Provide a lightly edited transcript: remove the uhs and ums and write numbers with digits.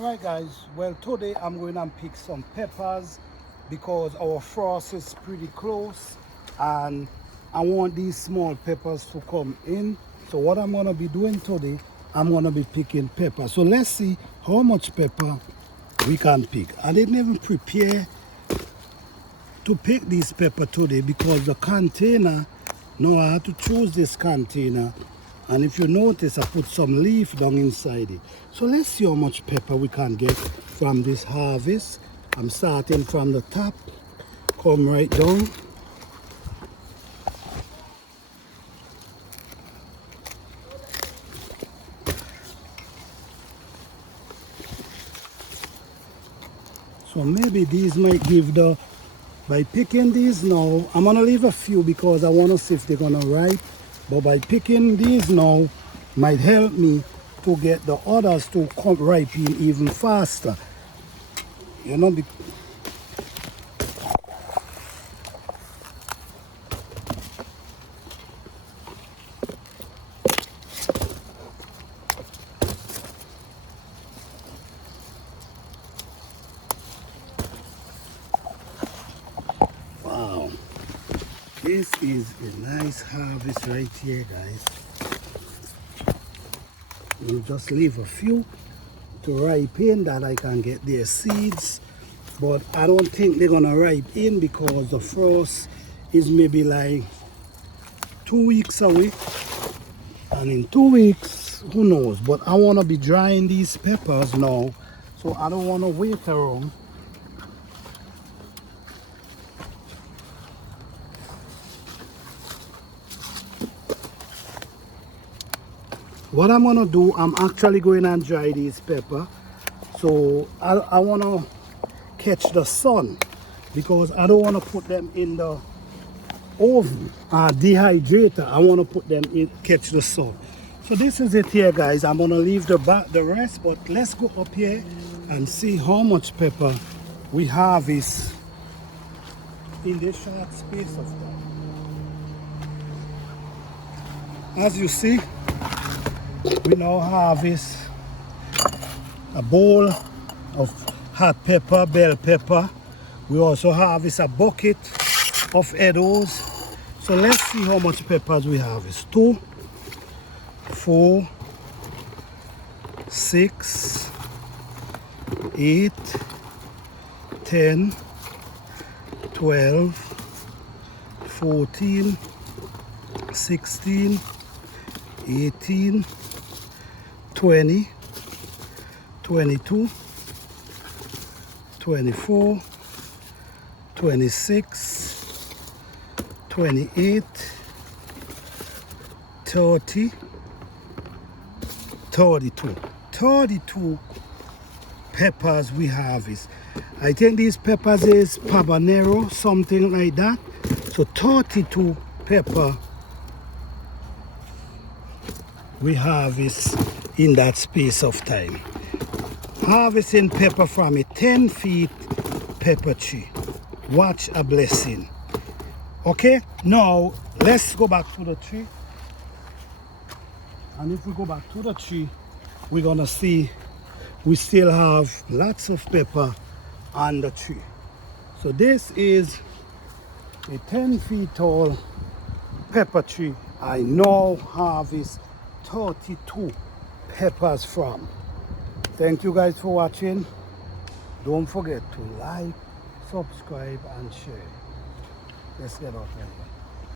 Alright guys, well today I'm going to pick some peppers because our frost is pretty close and I want these small peppers to come in. So what I'm going to be doing today, I'm going to be picking peppers. So let's see how much pepper we can pick. I didn't even prepare to pick this pepper today because the container, no, I had to choose this container. And if you notice, I put some leaf down inside it. So let's see how much pepper we can get from this harvest. I'm starting from the top, come right down. So maybe these might give by picking these now, I'm gonna leave a few because I wanna see if they're gonna ripe. But by picking these now, might help me to get the others to come ripen even faster. You know, wow. This is a nice harvest right here, guys. We'll just leave a few to ripen that I can get their seeds. But I don't think they're gonna ripen because the frost is maybe like 2 weeks away. And in 2 weeks, who knows? But I wanna be drying these peppers now. So I don't wanna wait around. What I'm gonna do, I'm actually going and dry these pepper. So I wanna catch the sun because I don't wanna put them in the oven dehydrator. I wanna put them in, catch the sun. So this is it here, guys. I'm gonna leave the rest, but let's go up here and see how much pepper we harvest in this short space of time. As you see, we now harvest a bowl of hot pepper, bell pepper. We also harvest a bucket of edibles. So let's see how much peppers we harvest. 2, 4, 6, 8, 10, 12, 14, 16, 18, 20, 22, 24, 26, 28, 30, 32. 32 peppers we harvest. I think these peppers is habanero, something like that. So 32 pepper we harvest in that space of time. Harvesting pepper from a 10 feet pepper tree. Watch a blessing. Okay, now let's go back to the tree. And if we go back to the tree, we're gonna see we still have lots of pepper on the tree. So this is a 10 feet tall pepper tree. I now harvest 32 peppers from. Thank you guys for watching. Don't forget to like, subscribe and share. Let's get out of here.